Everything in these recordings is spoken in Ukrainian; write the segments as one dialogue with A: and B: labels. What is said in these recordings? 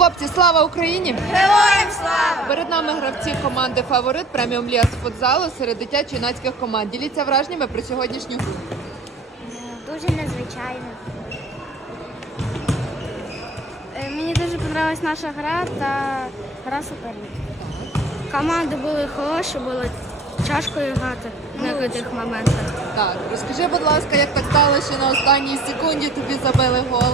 A: Хлопці, слава Україні!
B: Героям слава!
A: Перед нами гравці команди «Фаворит» преміум ліга з футзалу серед дитячо-юнацьких команд. Діліться враженнями про сьогоднішню гру.
B: Дуже незвичайно. Мені дуже подобалась наша гра та гра суперників. Команди були хороші, було тяжко грати в деяких моментах.
A: Так, розкажи, будь ласка, як так сталося, що на останній секунді тобі забили гол?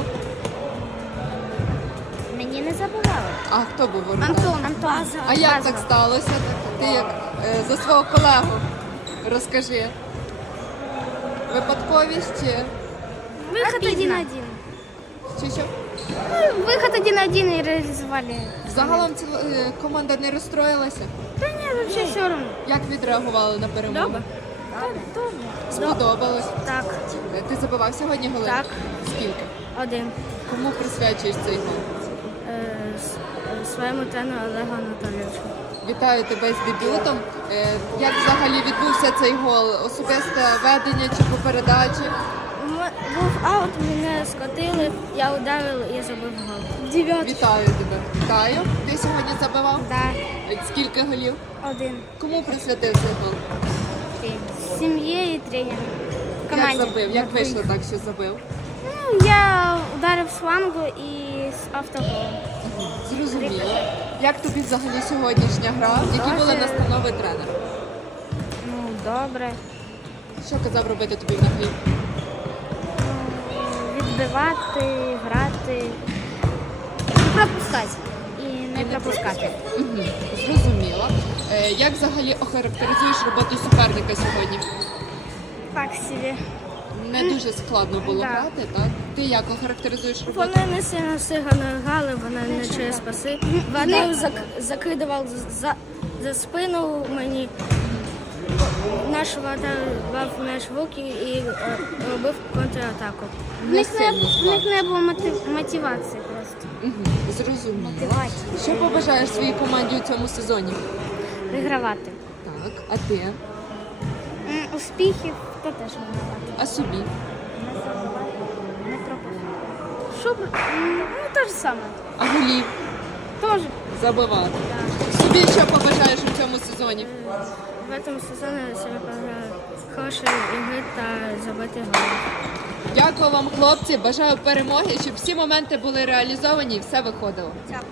B: Мені не забували.
A: А хто був воротар?
B: Антон.
A: А як так сталося? Ти як за свого колегу розкажи. Випадковість чи
B: Выход 1-1.
A: що?
B: Выход 1-1 и реализовали.
A: Загалом команда не розстроїлася?
B: Да нет, вообще все равно.
A: Як відреагували на перемогу?
B: Добре.
A: Сподобалось.
B: Так,
A: Ти забивав сьогодні голи?
B: Так.
A: Скільки?
B: 1.
A: Кому присвячуєш цей гол?
B: Своєму тренеру Олегу Анатолійовичу.
A: Вітаю тебе з дебютом. Як взагалі відбувся цей гол? Особисте ведення чи по передачі?
B: Був аут, мене скотили, я ударив і забив гол. 9.
A: Вітаю тебе. Вітаю. Ти сьогодні забивав?
B: Да.
A: Скільки голів?
B: 1.
A: Кому присвятив цей гол?
B: Сім'ї і тренеру.
A: Як забив? Як вийшло так, що забив?
B: Ну, я ударив з флангу і з автоголу.
A: Зрозуміло. Як тобі взагалі сьогоднішня гра? Які були настанови тренера?
B: Ну, добре.
A: Що казав робити тобі в грі?
B: Відбивати, грати, не пропускати і не пропускати.
A: Угу. Зрозуміло. Як взагалі охарактеризуєш роботу суперника сьогодні?
B: Так собі.
A: Не дуже складно було
B: Да.
A: грати, так? Ти як охарактеризуєш роботу?
B: Вони не сильно сильно грали, вони не через паси. Вони закидували за спину мені. Наш вратар брав м'яч в руки і робив контратаку. В них не було мотивації просто.
A: Угу. Зрозуміло.
B: Мотивації.
A: Що побажаєш своїй команді у цьому сезоні?
B: Вигравати.
A: Так, а ти?
B: Успіхів то теж вигравати.
A: А собі?
B: Не пропускати. Щоб, ну, те ж саме.
A: А голів?
B: Теж.
A: Забивати. Собі що побажаєш у цьому сезоні?
B: В цьому сезоні я себе пограю хороші ігри та забити гол.
A: Дякую вам, хлопці. Бажаю перемоги, щоб всі моменти були реалізовані і все виходило.
B: Дякую.